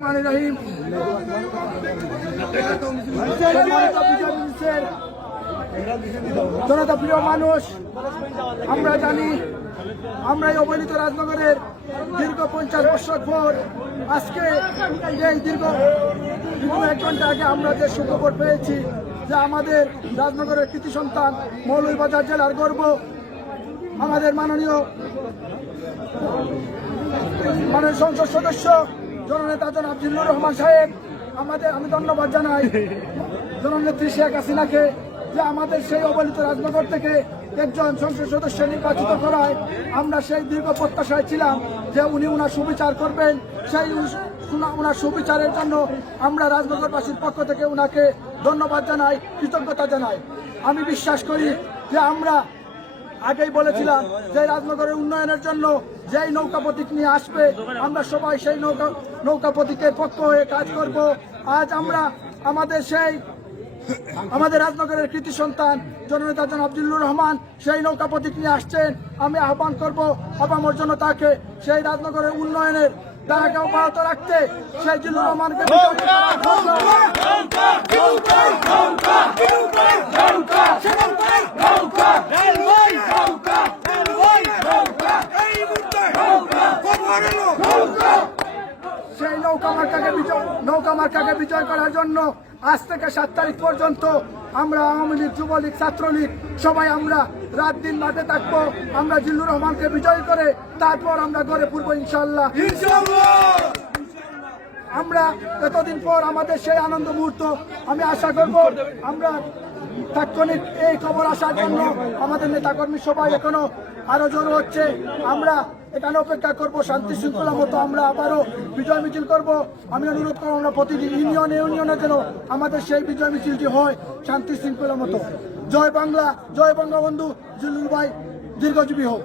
রহিম জনতা প্রিয় মানুষ, আমরা জানি আমরা এই অবহেলিত রাজনগরের দীর্ঘ 50 বছর পর আজকে এই দীর্ঘ 1 ঘন্টা আগে আমরা যে সুখবর পেয়েছি যে আমাদের রাজনগরের কৃতি সন্তান মৌলভীবাজার জেলার গর্ব আমাদের মাননীয় সংসদ সদস্য জননেতা জনাব জিল্লুর রহমান সাহেব, আমি ধন্যবাদ জানাই জননেত্রী শেখ হাসিনাকে যে আমাদের সেই অবহেলিত রাজনগর থেকে একজন সংসদ সদস্য নির্বাচিত করায় আমরা সেই দীর্ঘ প্রত্যাশায় ছিলাম যে উনি ওনার সুবিচার করবেন। সেই ওনার সুবিচারের জন্য আমরা রাজনগরবাসীর পক্ষ থেকে ওনাকে ধন্যবাদ জানাই, কৃতজ্ঞতা জানাই। আমি বিশ্বাস করি যে আমরা আগেই বলেছিলাম যে রাজনগরের উন্নয়নের জন্য যেই নৌকা প্রতীক নিয়ে আসবে আমরা সবাই সেই নৌকা প্রতীকের পক্ষ হয়ে কাজ করব। আজ আমরা আমাদের রাজনগরের কৃতি সন্তান জননেতা জনাব জিল্লুর রহমান সেই নৌকা প্রতীক নিয়ে আসছেন। আমি আহ্বান করব আপামর জনতাকে সেই রাজনগরের উন্নয়নের ধারাকে অব্যাহত রাখতে সেই জিল্লুর রহমানকে সেই নৌকা মার্কাকে বিজয় করার জন্য আজ থেকে 7 তারিখ পর্যন্ত আমরা আওয়ামী লীগ, যুবলীগ, ছাত্রলীগ সবাই আমরা রাত দিন মাঠে থাকবো। আমরা জিল্লুর রহমানকে বিজয় করে তারপর আমরা ঘরে পড়বো ইনশাআল্লাহ। আমরা এতদিন পর আমাদের সেই আনন্দ মুহূর্ত আমি আশা করব আমরা তাৎক্ষণিক এই খবর আসার জন্য আমাদের নেতাকর্মী সবাই এখনো আরো জোর হচ্ছে। আমরা এখানে অপেক্ষা করব শান্তি শৃঙ্খলা মতো আমরা আবারও বিজয় মিছিল করব। আমি অনুরোধ করব আমরা প্রতিটি ইউনিয়নে যেন আমাদের সেই বিজয় মিছিলটি হয় শান্তি শৃঙ্খলা মতো। জয় বাংলা, জয় বঙ্গবন্ধু, জিল্লুর ভাই দীর্ঘজীবী হোক।